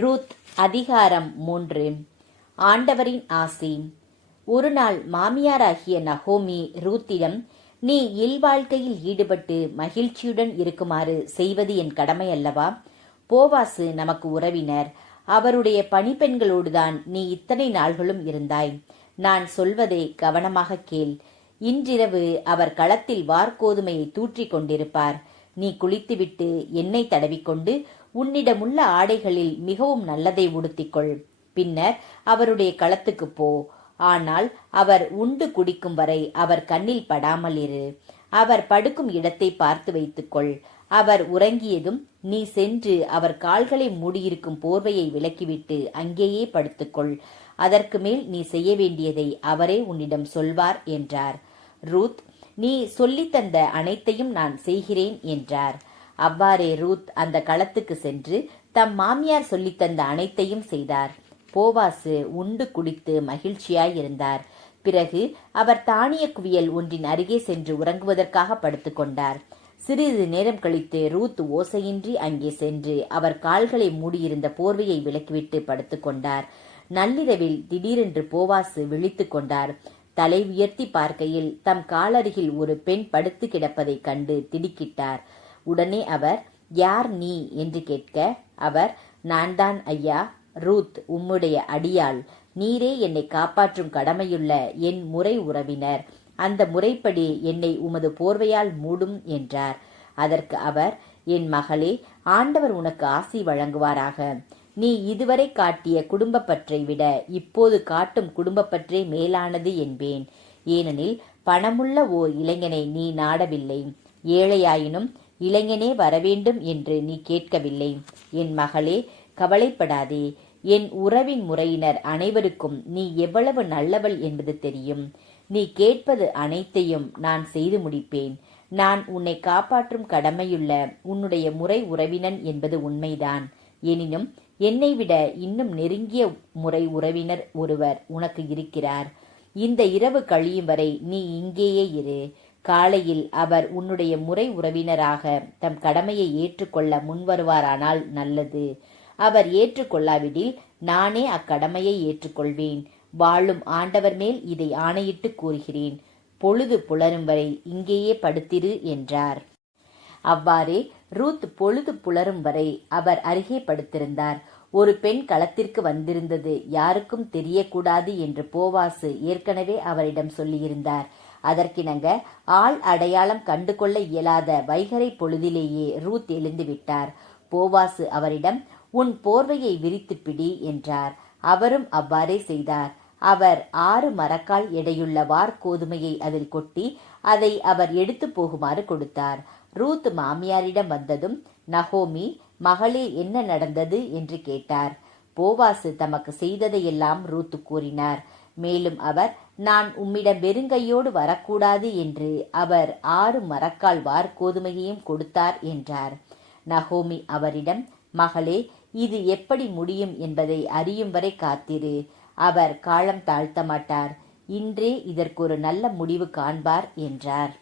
Ruth அதிகாரம் 3. ஆண்டவரின் ஆசி. ஒரு நாள் மாமியாராகிய நகோமி ரூத்திடம், நீ இல்வாழ்க்கையில் ஈடுபட்டு மகிழ்ச்சியுடன் இருக்குமாறு செய்வது என் கடமை அல்லவா? போவாசு நமக்கு உறவினர். அவருடைய பணிப்பெண்களோடுதான் நீ இத்தனை நாள்களும் இருந்தாய். நான் சொல்வதை கவனமாக கேள். இன்றிரவு அவர் களத்தில் வார்கோதுமையை தூற்றிக் கொண்டிருப்பார். நீ குளித்துவிட்டு எண்ணெய் தடவிக்கொண்டு உன்னிடமுள்ள ஆடைகளில் மிகவும் நல்லதை உடுத்திக்கொள். பின்னர் அவருடைய களத்துக்கு போ. ஆனால் அவர் உண்டு குடிக்கும் வரை அவர் கண்ணில் படாமல் இரு. அவர் படுக்கும் இடத்தை பார்த்து வைத்துக்கொள். அவர் உறங்கியதும் நீ சென்று அவர் கால்களை மூடியிருக்கும் போர்வையை விலக்கிவிட்டு அங்கேயே படுத்துக்கொள். அதற்கு மேல் நீ செய்ய வேண்டியதை அவரே உன்னிடம் சொல்வார் என்றார். ரூத், நீ சொல்லித்தந்த அனைத்தையும் நான் செய்கிறேன் என்றார். அவ்வாறே ரூத் அந்த களத்துக்கு சென்று தம் மாமியார் சொல்லித்தந்த அனைத்தையும் செய்தார். போவாசு உண்டு குடித்து மகிழ்ச்சியாயிருந்தார். பிறகு அவர் தானிய குவியல் ஒன்றின் அருகே சென்று உறங்குவதற்காக படுத்துக்கொண்டார். சிறிது நேரம் கழித்து ரூத் ஓசையின்றி அங்கே சென்று அவர் கால்களை மூடியிருந்த போர்வையை விலக்கிவிட்டு படுத்துக்கொண்டார். நள்ளிரவில் திடீரென்று போவாசு விழித்து கொண்டார். தலை உயர்த்தி பார்க்கையில் தம் காலருகில் ஒரு பெண் படுத்து கிடப்பதைக் கண்டு திடுக்கிட்டார். உடனே அவர், யார் நீ என்று கேட்க, அவர், நான் தான் ஐயா, ரூத், உம்முடைய அடியாள். நீரே என்னை காப்பாற்றும் கடமையுள்ள என் முறை உறவினர். அந்த முறைப்படி என்னை உமது போர்வையால் மூடும் என்றார். அதற்கு அவர், என் மகளே, ஆண்டவர் உனக்கு ஆசி வழங்குவாராக. நீ இதுவரை காட்டிய குடும்பப்பற்றை விட இப்போது காட்டும் குடும்பப்பற்றே மேலானது என்பேன். ஏனெனில் பணமுள்ள ஓர் இளைஞனை நீ நாடவில்லை, ஏழையாயினும் இளைஞனே வரவேண்டும் என்று நீ கேட்கவில்லை. என் மகளே, கவலைப்படாதே. என் உறவின் முறையினர் அனைவருக்கும் நீ எவ்வளவு நல்லவள் என்பது தெரியும். நீ கேட்பது அனைத்தையும் நான் செய்து முடிப்பேன். நான் உன்னை காப்பாற்றும் கடமையுள்ள உன்னுடைய முறை உறவினன் என்பது உண்மைதான். எனினும் என்னை விட இன்னும் நெருங்கிய முறை உறவினர் ஒருவர் உனக்கு இருக்கிறார். இந்த இரவு கழியும் வரை நீ இங்கேயே இரு. காலையில் அவர் உன்னுடைய முறை உறவினராக தம் கடமையை ஏற்றுக்கொள்ள முன்வருவாரானால் நல்லது. அவர் ஏற்றுக்கொள்ளாவிடில் நானே அக்கடமையை ஏற்றுக்கொள்வேன். வாழும் ஆண்டவர் மேல் இதை ஆணையிட்டு கூறுகிறேன். பொழுது புலரும் வரை இங்கேயே படுத்திரு என்றார். அவ்வாறே ரூத் பொழுது புலரும் வரை அவர் அருகே படுத்திருந்தார். ஒரு பெண் களத்திற்கு வந்திருந்தது யாருக்கும் தெரியக்கூடாது என்று போவாசு ஏற்கனவே அவரிடம் சொல்லியிருந்தார். அதற்கிணங்க ஆள் அடையாளம் கண்டுகொள்ள இயலாத வைகறை பொழுதிலேயே ரூத் எழுந்துவிட்டார். போவாசு அவரிடம், உன் போர்வையை விரித்து பிடி என்றார். அவரும் அவ்வாறே செய்தார். அவர் 6 மரக்கால் எடையுள்ள வார்கோதுமையை அதில் கொட்டி அதை அவர் எடுத்து போகுமாறு கொடுத்தார். ரூத் மாமியாரிடம் வந்ததும், நகோமி, மகளே, என்ன நடந்தது என்று கேட்டார். போவாசு தமக்கு செய்ததையெல்லாம் ரூத் கூறினார். மேலும் அவர், நான் உம்மிடம் வெறுங்கையோடு வரக்கூடாது என்று அவர் 6 மரக்கால் வார்கோதுமையையும் கொடுத்தார் என்றார். நகோமி அவரிடம், மகளே, இது எப்படி முடியும் என்பதை அறியும் வரை காத்திரு. அவர் காலம் தாழ்த்த மாட்டார். இன்றே இதற்கு ஒரு நல்ல முடிவு காண்பார் என்றார்.